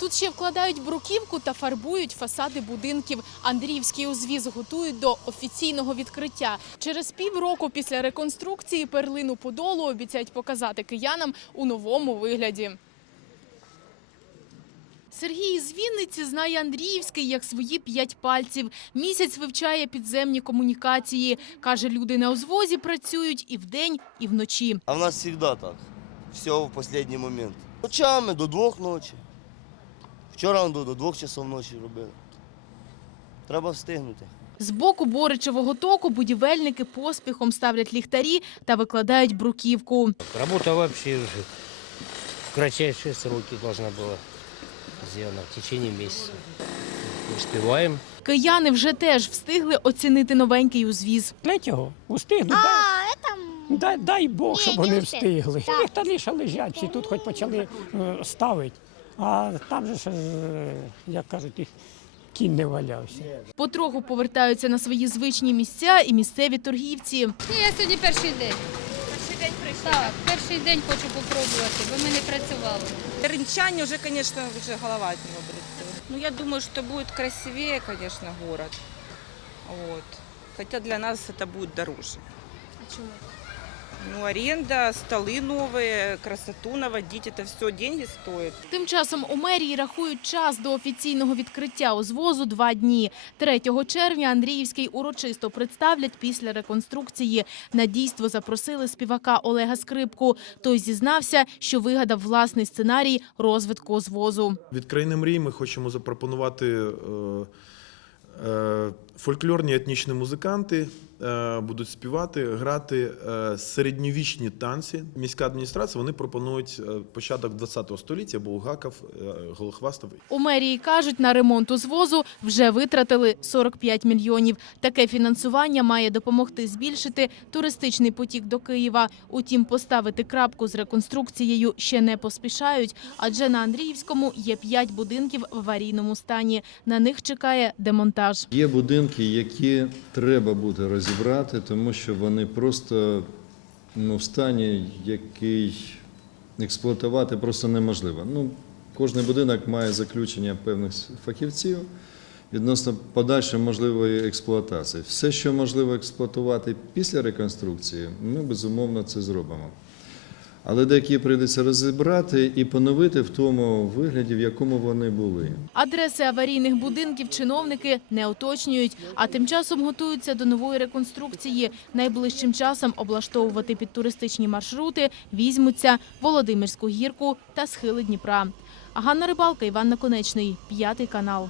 Тут ще вкладають бруківку та фарбують фасади будинків. Андріївський узвіз готують до офіційного відкриття. Через півроку після реконструкції перлину Подолу обіцяють показати киянам у новому вигляді. Сергій з Вінниці знає Андріївський як свої п'ять пальців. Місяць вивчає підземні комунікації. Каже, люди на узвозі працюють і вдень, і вночі. А в нас завжди так. Все в останній момент. Ночами до двох ночі. Вчора до, до двох часов ночі робили. Треба встигнути. З боку Боричевого току будівельники поспіхом ставлять ліхтарі та викладають бруківку. Работа вообще уже в кратчайшие сроки должна была сделана в течение месяца. Успеваем. Кияни вже теж встигли оцінити новенький узвіз. Третього устигнуть. дай, дай, дай Бог, щоб не вони встигли. Ліхтарі ще лежать, всі тут хоч почали е, ставити, а там же ж, е, як кажуть, кінь не валявся. Потроху повертаються на свої звичні місця і місцеві торгівці. Я сьогодні перший день. Перший день прийшла? Так, перший день хочу попробувати, бо ми не працювали. Рынчане уже, конечно, уже голова от него болит. Ну, я думаю, что будет красивее, конечно, город. Вот. Хотя для нас это будет дороже. Ну, аренда, столы новые, красоту наводить, это все деньги стоит. Тим часом у мерії рахують час до офіційного відкриття узвозу два дні. 3 червня Андріївський урочисто представлять після реконструкції. На дійство запросили співака Олега Скрипку. Той зізнався, що вигадав власний сценарій розвитку узвозу. Від країни мрій ми хочемо запропонувати е, е, фольклорні етнічні музиканти. е, Будуть співати, грати е, середньовічні танці. Міська адміністрація вони пропонують е, початок 20 століття, Булгаков, е, Голохвастов. У мерії кажуть, на ремонт узвозу вже витратили 45 мільйонів. Таке фінансування має допомогти збільшити туристичний потік до Києва. Утім, поставити крапку з реконструкцією ще не поспішають, адже на Андріївському є 5 будинків в аварійному стані. На них чекає демонтаж. Є будинки, які треба буде розібрати, тому що вони просто ну, в стані, який експлуатувати просто неможливо. Ну, кожен будинок має заключення певних фахівців відносно подальшої можливої експлуатації. Все, що можливо експлуатувати після реконструкції, ми безумовно це зробимо. Але деякі прийдеться розібрати і поновити в тому вигляді, в якому вони були. Адреси аварійних будинків чиновники не уточнюють, а тим часом готуються до нової реконструкції. Найближчим часом облаштовувати під туристичні маршрути візьмуться Володимирську гірку та схили Дніпра. Ганна Рибалка, Іван Наконечний, п'ятий канал.